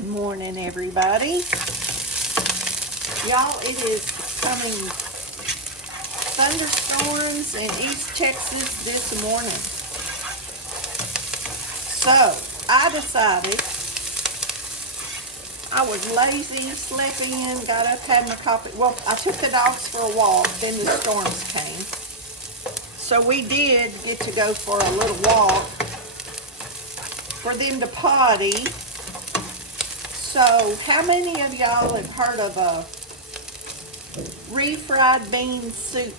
Good morning, everybody. Y'all, it is coming thunderstorms in East Texas this morning. So, I decided I was lazy, slept in, got up, had my coffee. Well, I took the dogs for a walk, then the storms came. So we did get to go for a little walk for them to potty. So, how many of y'all have heard of a refried bean soup?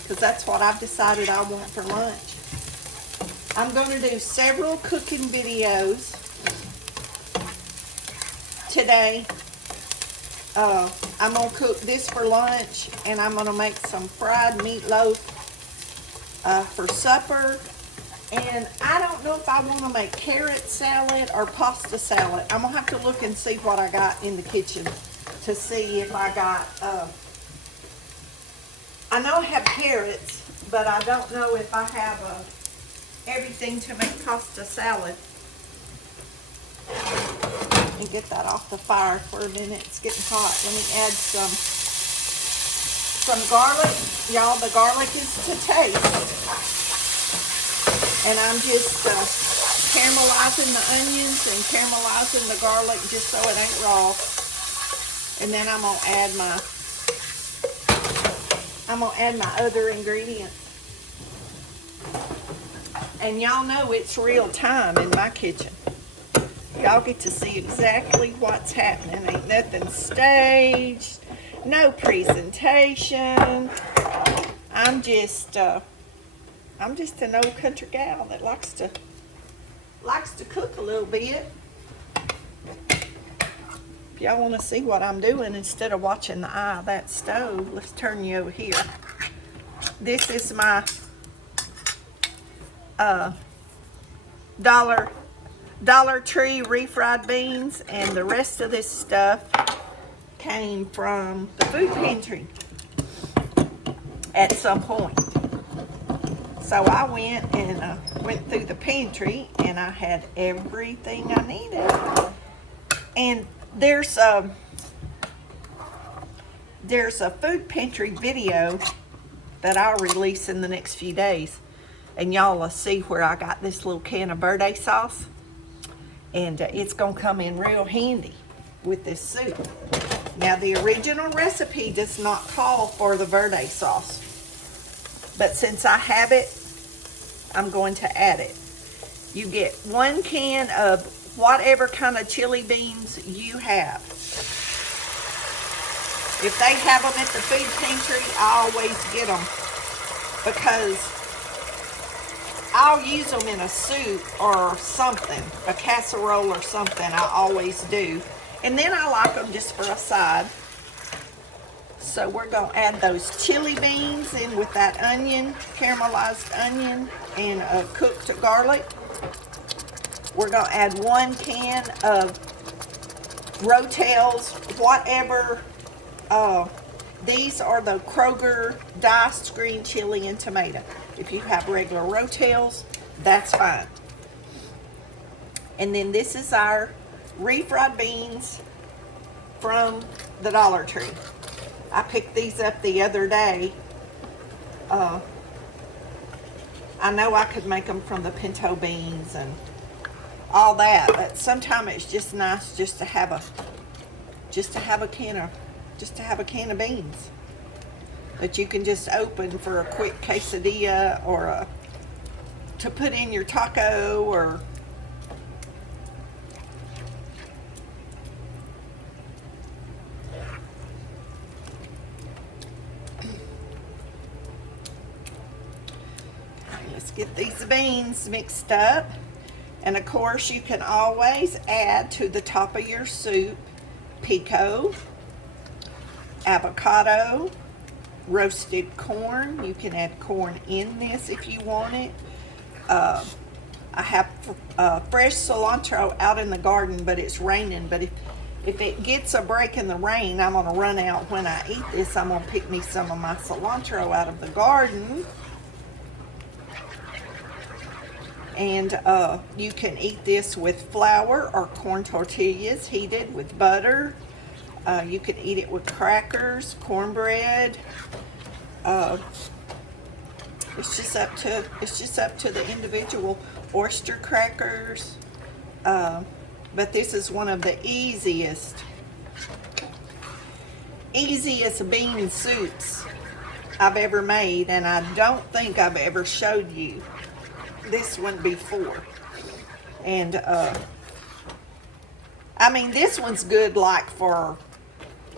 Because that's what I've decided I want for lunch. I'm going to do several cooking videos today. I'm going to cook this for lunch, and I'm going to make some fried meatloaf for supper. And I don't know if I want to make carrot salad or pasta salad. I'm going to have to look and see what I got in the kitchen to see if I got, I know I have carrots, but I don't know if I have everything to make pasta salad. Let me get that off the fire for a minute. It's getting hot. Let me add some garlic. Y'all, the garlic is to taste. And I'm just caramelizing the onions and caramelizing the garlic just so it ain't raw. And then I'm gonna add my other ingredients. And y'all know it's real time in my kitchen. Y'all get to see exactly what's happening. Ain't nothing staged, no presentation. I'm just an old country gal that likes to cook a little bit. If y'all want to see what I'm doing instead of watching the eye of that stove, let's turn you over here. This is my Dollar Tree refried beans, and the rest of this stuff came from the food pantry at some point. So I went and went through the pantry, and I had everything I needed. And there's a food pantry video that I'll release in the next few days, and y'all will see where I got this little can of verde sauce, and it's gonna come in real handy with this soup. Now, the original recipe does not call for the verde sauce, but since I have it, I'm going to add it. You get 1 can of whatever kind of chili beans you have. If they have them at the food pantry, I always get them because I'll use them in a soup or something, a casserole or something. I always do. And then I like them just for a side. So we're going to add those chili beans in with that onion, caramelized onion, and cooked garlic. We're going to add 1 can of Rotels, whatever. These are the Kroger diced green chili and tomato. If you have regular Rotels, that's fine. And then this is our refried beans from the Dollar Tree. I picked these up the other day. I know I could make them from the pinto beans and all that, but sometimes it's just nice just to have a can of beans that you can just open for a quick quesadilla or to put in your taco or get these beans mixed up. And of course, you can always add to the top of your soup pico, avocado, roasted corn. You can add corn in this if you want it. I have fresh cilantro out in the garden, but it's raining. But if it gets a break in the rain, I'm going to run out when I eat this. I'm going to pick me some of my cilantro out of the garden. And you can eat this with flour or corn tortillas heated with butter. You can eat it with crackers, cornbread. It's just up to the individual. Oyster crackers. But this is one of the easiest bean soups I've ever made, and I don't think I've ever showed you this one before. And I mean, this one's good like for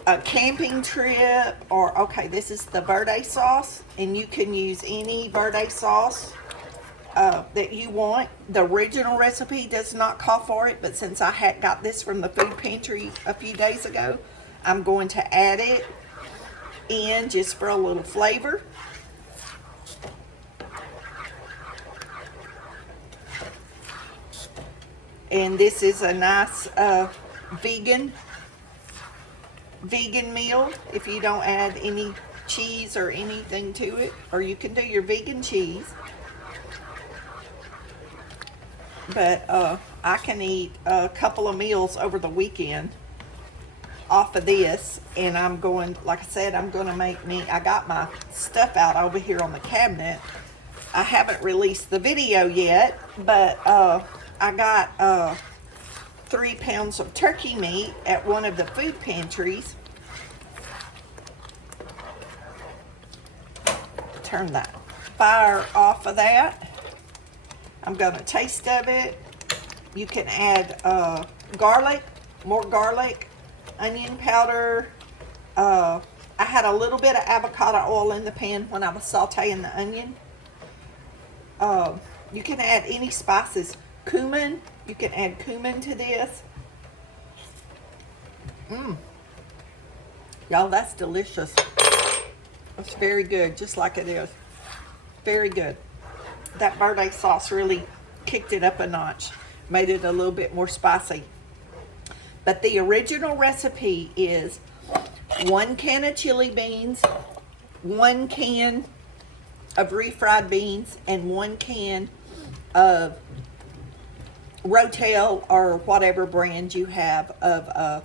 a camping trip, or okay, this is the verde sauce, and you can use any verde sauce that you want. The original recipe does not call for it, but since I had got this from the food pantry a few days ago, I'm going to add it in just for a little flavor. And this is a nice vegan meal if you don't add any cheese or anything to it, or you can do your vegan cheese. But I can eat a couple of meals over the weekend off of this, and I'm going, like I said, I'm going to make me, I got my stuff out over here on the cabinet. I haven't released the video yet, but I got 3 pounds of turkey meat at one of the food pantries. Turn that fire off of that. I'm going to taste of it. You can add garlic, more garlic, onion powder. I had a little bit of avocado oil in the pan when I was sauteing the onion. You can add any spices. Cumin, you can add cumin to this. Y'all, that's delicious. That's very good, just like it is. Very good. That verde sauce really kicked it up a notch, made it a little bit more spicy. But the original recipe is 1 can of chili beans, 1 can of refried beans, and 1 can of Rotel or whatever brand you have of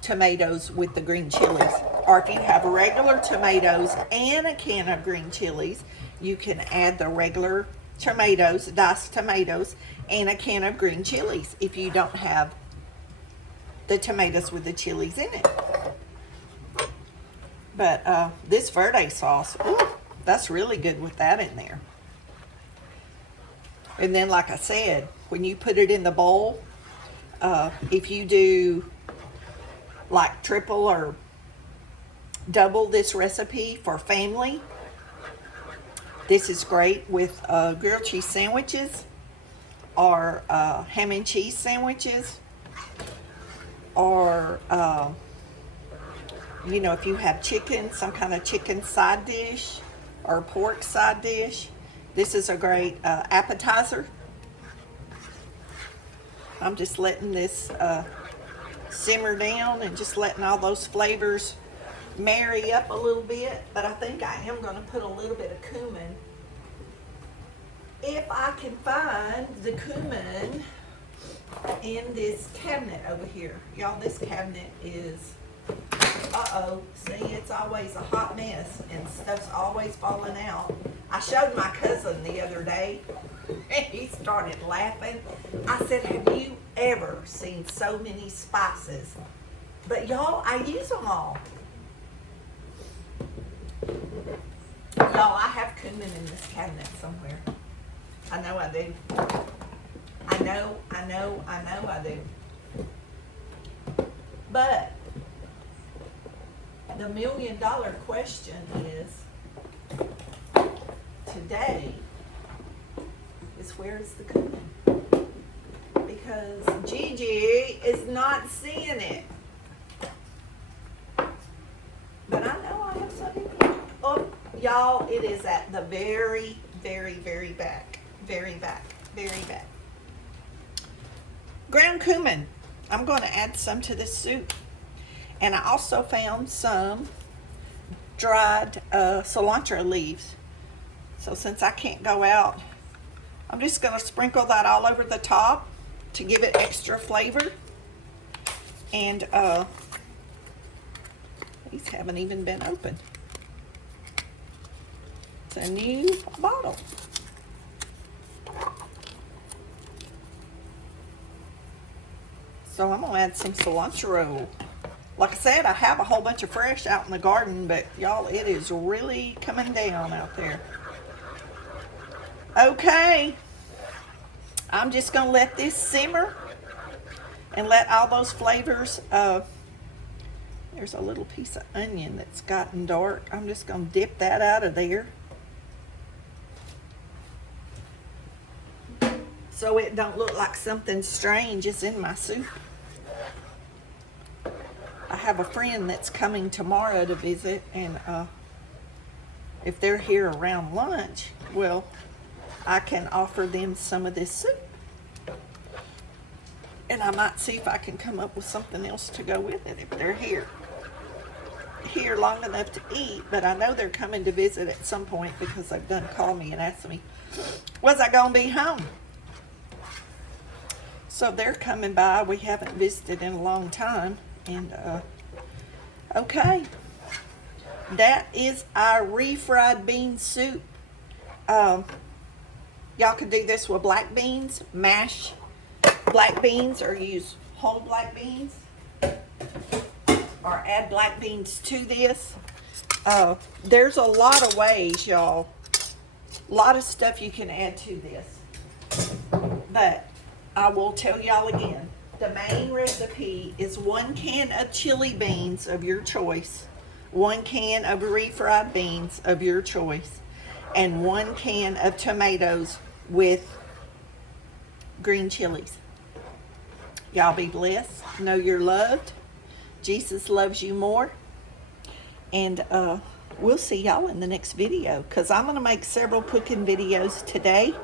tomatoes with the green chilies. Or if you have regular tomatoes and a can of green chilies, you can add the regular tomatoes, diced tomatoes, and a can of green chilies if you don't have the tomatoes with the chilies in it. But this verde sauce, ooh, that's really good with that in there. And then, like I said, when you put it in the bowl, if you do like triple or double this recipe for family, this is great with grilled cheese sandwiches, or ham and cheese sandwiches, or you know, if you have chicken, some kind of chicken side dish or pork side dish, this is a great appetizer. I'm just letting this simmer down and just letting all those flavors marry up a little bit, but I think I am going to put a little bit of cumin. If I can find the cumin in this cabinet over here. Y'all, this cabinet is, see, it's always a hot mess and stuff's always falling out. I showed my cousin the other day and he started laughing. I said, have you ever seen so many spices? But y'all, I use them all. Y'all, I have cumin in this cabinet somewhere. I know I do. I know I do. But the $1 million question is, today, is where is the cumin? Because Gigi is not seeing it. But I know I have some in here. Oh, y'all, it is at the very, very, very back. Very back. Very back. Ground cumin. I'm going to add some to this soup. And I also found some dried cilantro leaves. So since I can't go out I'm just going to sprinkle that all over the top to give it extra flavor. And these haven't even been opened. It's a new bottle. So I'm going to add some cilantro. Like I said, I have a whole bunch of fresh out in the garden, but y'all, it is really coming down out there. Okay. I'm just going to let this simmer and let all those flavors, there's a little piece of onion that's gotten dark. I'm just going to dip that out of there, so it don't look like something strange is in my soup. I have a friend that's coming tomorrow to visit, and if they're here around lunch, well, I can offer them some of this soup. And I might see if I can come up with something else to go with it if they're here long enough to eat. But I know they're coming to visit at some point because they've done call me and asked me, was I gonna be home? So they're coming by. We haven't visited in a long time. And okay, that is our refried bean soup. Y'all can do this with black beans, mash black beans, or use whole black beans, or add black beans to this. There's a lot of ways, y'all. A lot of stuff you can add to this. But I will tell y'all again, the main recipe is 1 can of chili beans of your choice, 1 can of refried beans of your choice, and 1 can of tomatoes with green chilies. Y'all be blessed. Know you're loved. Jesus loves you more. And we'll see y'all in the next video, because I'm going to make several cooking videos today,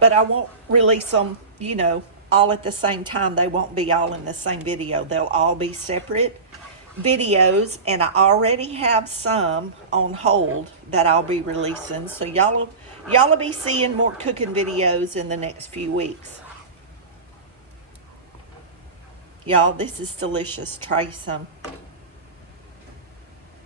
but I won't release them, you know, all at the same time. They won't be all in the same video. They'll all be separate videos, and I already have some on hold that I'll be releasing. So y'all will be seeing more cooking videos in the next few weeks. Y'all, this is delicious. Try some.